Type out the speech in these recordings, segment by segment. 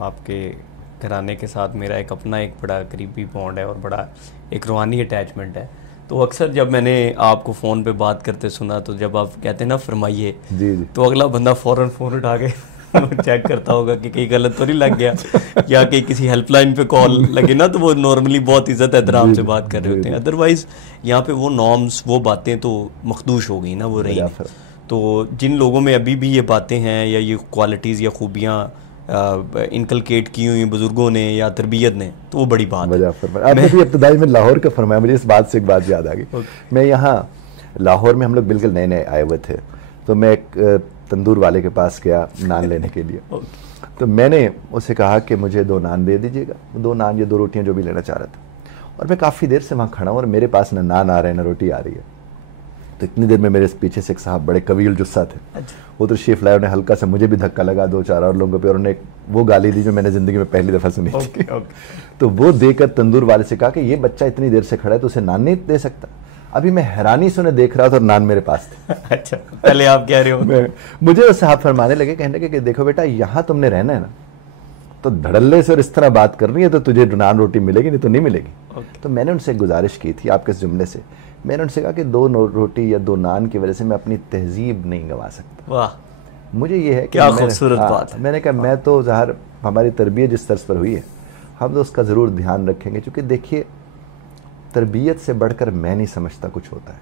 आपके घराने के साथ मेरा एक अपना एक बड़ा करीबी बॉन्ड है और बड़ा एक रूहानी अटैचमेंट है। तो अक्सर जब मैंने आपको फ़ोन पे बात करते सुना, तो जब आप कहते हैं ना फरमाइए, जी जी। तो अगला बंदा फ़ौरन फ़ोन उठा के चेक करता होगा कि कहीं गलत तो नहीं लग गया, या कि किसी हेल्पलाइन पे कॉल लगे ना, तो वो नॉर्मली बहुत इज़्ज़त एहतराम जी से जी बात कर रहे जी होते हैं। जी। अदरवाइज़ यहाँ पे वो नॉर्म्स, वो बातें तो मखदूश हो गई ना, वो रही नहीं। मुजाफर। तो जिन लोगों में अभी भी ये बातें हैं या ये क्वालिटीज़ या खूबियाँ इनकलकेट की हुई बुज़ुर्गों ने या तरबियत ने, तो वो बड़ी बात है। मुजाफर, आपने मैं भी इब्तदाई में लाहौर का फरमाया, मुझे इस बात से एक बात याद आ गई। ओके मैं यहाँ लाहौर में हम लोग बिल्कुल नए नए आए हुए थे, तो मैं एक तंदूर वाले के पास गया नान लेने के लिए। ओके तो मैंने उसे कहा कि मुझे 2 नान दे दीजिएगा, 2 नान या 2 रोटियां जो भी लेना चाह रहा था। और मैं काफ़ी देर से वहाँ खड़ा हूँ और मेरे पास ना नान आ रहे हैं ना रोटी आ रही है। तो इतनी देर में मेरे पीछे से एक साहब बड़े कवील जुस्सा थे, अच्छा वो तो शेफ लाए, उन्हें हल्का सा मुझे भी धक्का लगा 2-4 और लोगों पे, और उन्हें वो गाली दी जो मैंने ज़िंदगी में पहली दफ़ा सुनी थी। ओके ओके तो वो देकर तंदूर वाले से कहा कि ये बच्चा इतनी देर से खड़ा है तो उसे नान नहीं दे सकता। अभी मैं हैरानी से उन्हें देख रहा था और नान मेरे पास थे। अच्छा, पहले आप कह रहे हो। मुझे वो साहब फरमाने लगे, कहने लगे कि देखो बेटा, यहाँ तुमने रहना है ना, तो धड़ल्ले से और इस तरह बात करनी है तो तुझे नान रोटी मिलेगी, नहीं तो नहीं मिलेगी। ओके तो मैंने उनसे एक गुजारिश की थी आपके इस जुमले से। मैंने उनसे कहा कि 2 रोटी या 2 नान की वजह से मैं अपनी तहजीब नहीं गंवा सकता। वाह, मुझे ये है कि क्या खूबसूरत बात है। मैंने कहा मैं तो ज़ाहिर हमारी तरबियत जिस तर्ज पर हुई है, हम तो उसका ज़रूर ध्यान रखेंगे, क्योंकि देखिए तरबियत से बढ़कर मैं नहीं समझता कुछ होता है।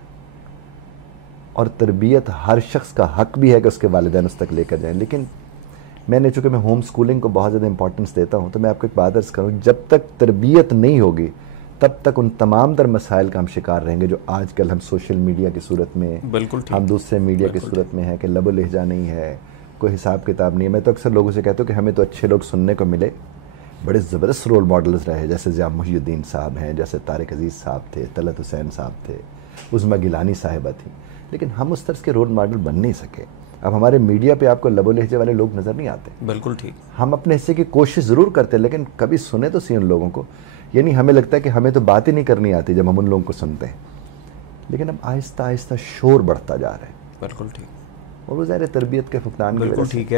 और तरबियत हर शख्स का हक भी है कि उसके वालिदैन उस तक लेकर जाएं। लेकिन मैंने, चूँकि मैं होम स्कूलिंग को बहुत ज़्यादा इंपॉर्टेंस देता हूँ, तो मैं आपको एक बात अर्ज़ करूँ, जब तक तरबियत नहीं होगी तब तक उन तमाम तर मसाइल का हम शिकार रहेंगे जो आजकल हम सोशल मीडिया की सूरत में, बिल्कुल ठीक, हम दूसरे मीडिया की बिल्कुल सूरत में है कि लब लहजा नहीं है, कोई हिसाब किताब नहीं है। मैं तो अक्सर लोगों से कहता हूँ कि हमें तो अच्छे लोग सुनने को मिले, बड़े ज़बरदस्त रोल मॉडल्स रहे, जैसे ज़िया मुहियुद्दीन साहब हैं, जैसे तारिक अजीज़ साहब थे, तलत हुसैन साहब थे, उज़्मा गिलानी साहिबा थी, लेकिन हम उस तरह के रोल मॉडल बन नहीं सके। अब हमारे मीडिया पे आपको लबो लहजे वाले लोग नज़र नहीं आते। बिल्कुल ठीक। हम अपने हिस्से की कोशिश ज़रूर करते हैं, लेकिन कभी सुने तो सही उन लोगों को। यानी हमें लगता है कि हमें तो बात ही नहीं करनी आती जब हम उन लोगों को सुनते हैं, लेकिन अब आहिस्ता आहिस्ता शोर बढ़ता जा रहा है, बिल्कुल ठीक। और वो ज़ाहिर तरबियत के फुकदान की वजह बिल्कुल से। ठीक है।